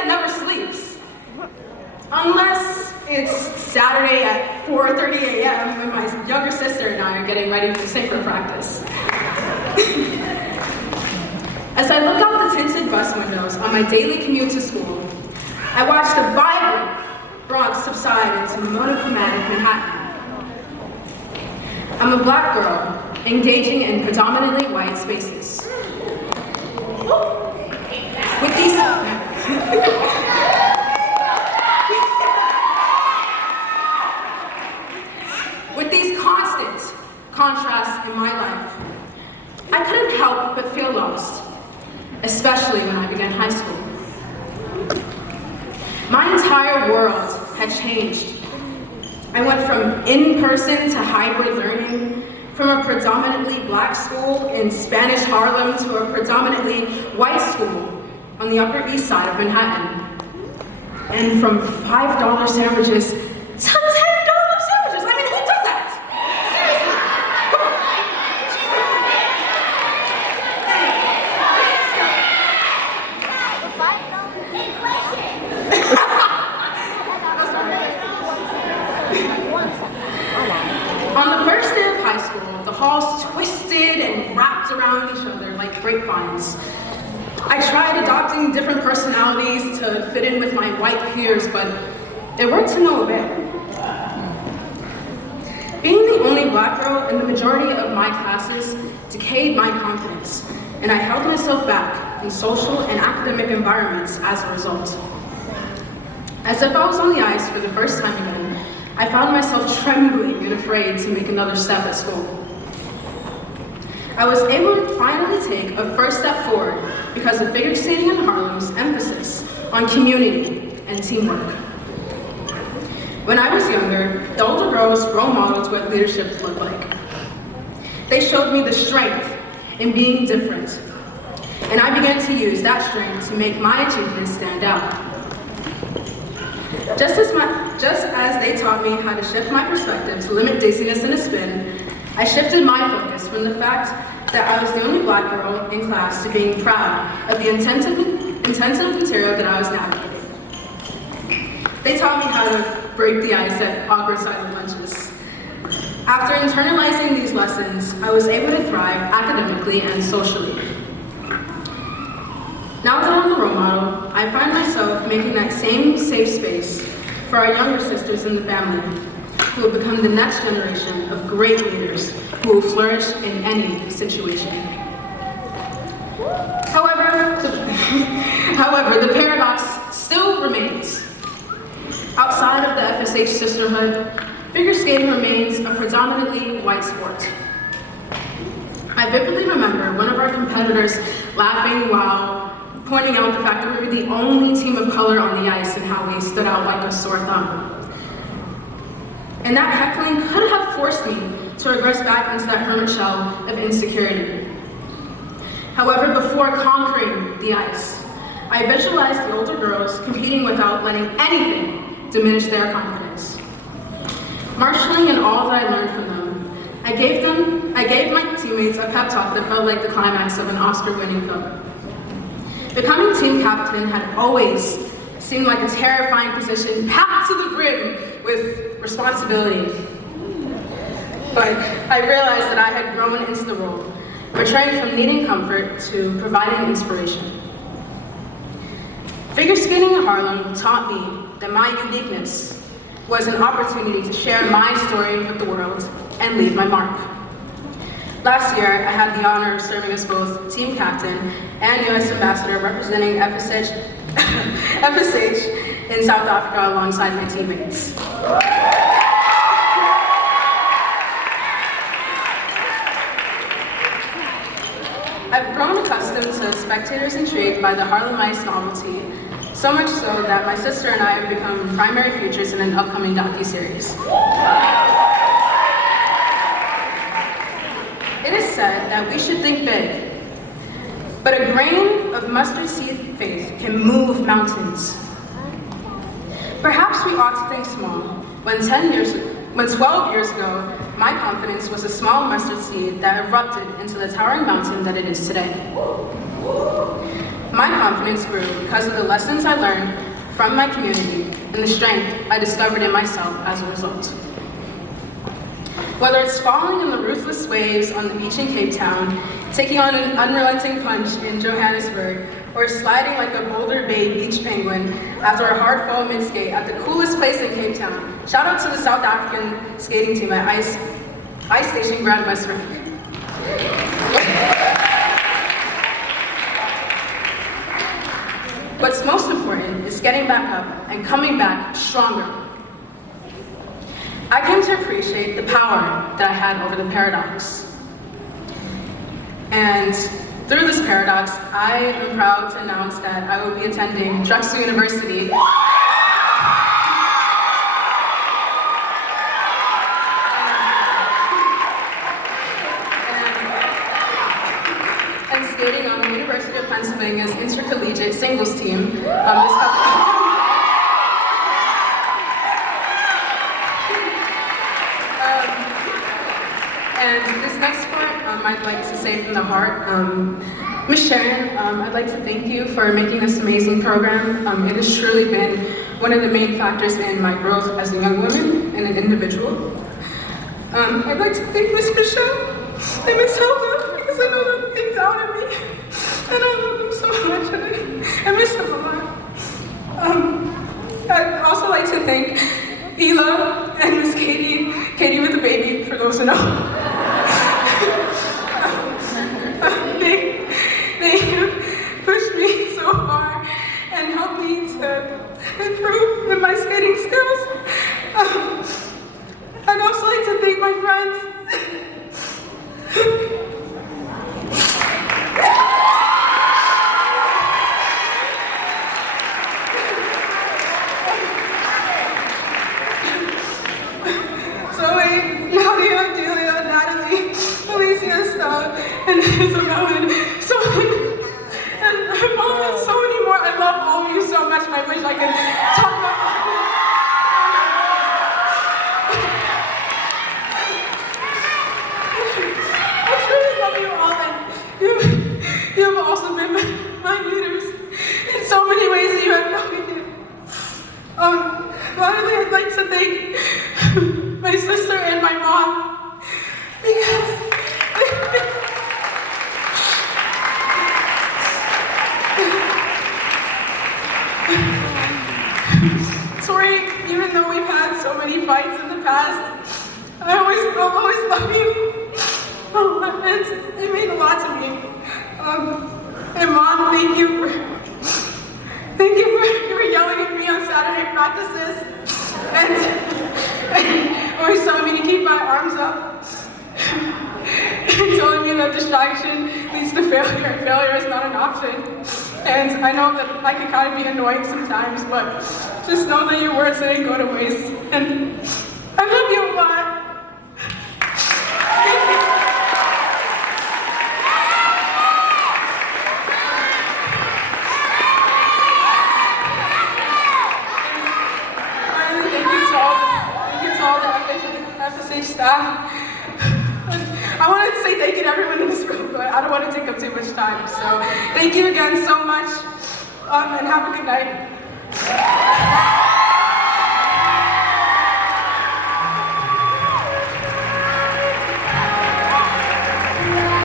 that never sleeps. Unless it's Saturday at 4:30 a.m. when my younger sister and I are getting ready for sacred practice. As I look out the tinted bus windows on my daily commute to school, I watch the vibrant Bronx subside into monochromatic Manhattan. I'm a Black girl engaging in predominantly white spaces. With these with these constant contrasts in my life, I couldn't help but feel lost, especially when I began high school. My entire world had changed. I went from in-person to hybrid learning, from a predominantly Black school in Spanish Harlem to a predominantly white school on the Upper East Side of Manhattan. And from $5 sandwiches to $10 sandwiches. I mean, who does that? Seriously. On the first day of high school, the halls twisted and wrapped around each other like grapevines. I tried adopting different personalities to fit in with my white peers, but it worked to no avail. Being the only Black girl in the majority of my classes decayed my confidence, and I held myself back in social and academic environments as a result. As if I was on the ice for the first time again, I found myself trembling and afraid to make another step at school. I was able to finally take a first step forward because of Figure Skating in Harlem's emphasis on community and teamwork. When I was younger, the older girls role modeled what leadership looked like. They showed me the strength in being different, and I began to use that strength to make my achievements stand out. Just as they taught me how to shift my perspective to limit dizziness in a spin, I shifted my focus from the fact that I was the only Black girl in class to being proud of the intensive material that I was navigating. They taught me how to break the ice at awkward silent lunches. After internalizing these lessons, I was able to thrive academically and socially. Now that I'm a role model, I find myself making that same safe space for our younger sisters in the family, who will become the next generation of great leaders who will flourish in any situation. However, the paradox still remains. Outside of the FSH sisterhood, figure skating remains a predominantly white sport. I vividly remember one of our competitors laughing while pointing out the fact that we were the only team of color on the ice and how we stood out like a sore thumb. And that heckling could have forced me to regress back into that hermit shell of insecurity. However, before conquering the ice, I visualized the older girls competing without letting anything diminish their confidence. Marshalling in all that I learned from them, I gave my teammates a pep talk that felt like the climax of an Oscar-winning film. Becoming team captain had always seemed like a terrifying position packed to the brim with responsibility. But I realized that I had grown into the role, maturing from needing comfort to providing inspiration. Figure skating in Harlem taught me that my uniqueness was an opportunity to share my story with the world and leave my mark. Last year, I had the honor of serving as both team captain and U.S. ambassador representing FSH in South Africa alongside my teammates. I've grown accustomed to spectators intrigued by the Harlem Ice novelty, so much so that my sister and I have become primary features in an upcoming docuseries. It is said that we should think big, but a grain of mustard seed faith can move mountains. Perhaps we ought to think small. When 12 years ago, my confidence was a small mustard seed that erupted into the towering mountain that it is today. My confidence grew because of the lessons I learned from my community and the strength I discovered in myself as a result. Whether it's falling in the ruthless waves on the beach in Cape Town, taking on an unrelenting punch in Johannesburg, or sliding like a Boulder Bay beach penguin after a hard fall mid-skate at the coolest place in Cape Town. Shout out to the South African skating team at Ice Station Grand Western. What's most important is getting back up and coming back stronger. I came to appreciate the power that I had over the paradox. And through this paradox, I am proud to announce that I will be attending Drexel University. And skating on the University of Pennsylvania's intercollegiate singles team. And this next part, I'd like to say from the heart, Ms. Sharon, I'd like to thank you for making this amazing program. It has truly been one of the main factors in my growth as a young woman and an individual. I'd like to thank Ms. Michelle and Ms. Helga, because I know that they doubted me, and I love them so much, and I miss them a lot. I'd also like to thank Ela and Ms. Katie with the baby, for those who know. They pushed me so far and helped me to improve with my skating skills. I'd also like to thank my friends. Zoe, Nadia, Delia, Natalie, Alicia, Stella, and Isabel, and so many more. I love all of you so much, and I wish I could talk about all of you. I truly love you all, and you have also been my leaders in so many ways that you have no idea. Finally, I'd like to thank my sister and my mom, because Tori, even though we've had so many fights in the past, I'll always love you. It means a lot to me. And Mom, thank you for yelling at me on Saturday practices, and always telling me to keep my arms up, and telling me that distraction leads to failure, and failure is not an option. And I know that I can kind of be annoying sometimes, but just know that your words didn't go to waste. And I love you a lot. Thank you. Thank you to all the FSH staff. I wanted to say thank you to everyone in this room, but I don't want to take up too much time. So thank you again so much, and have a good night.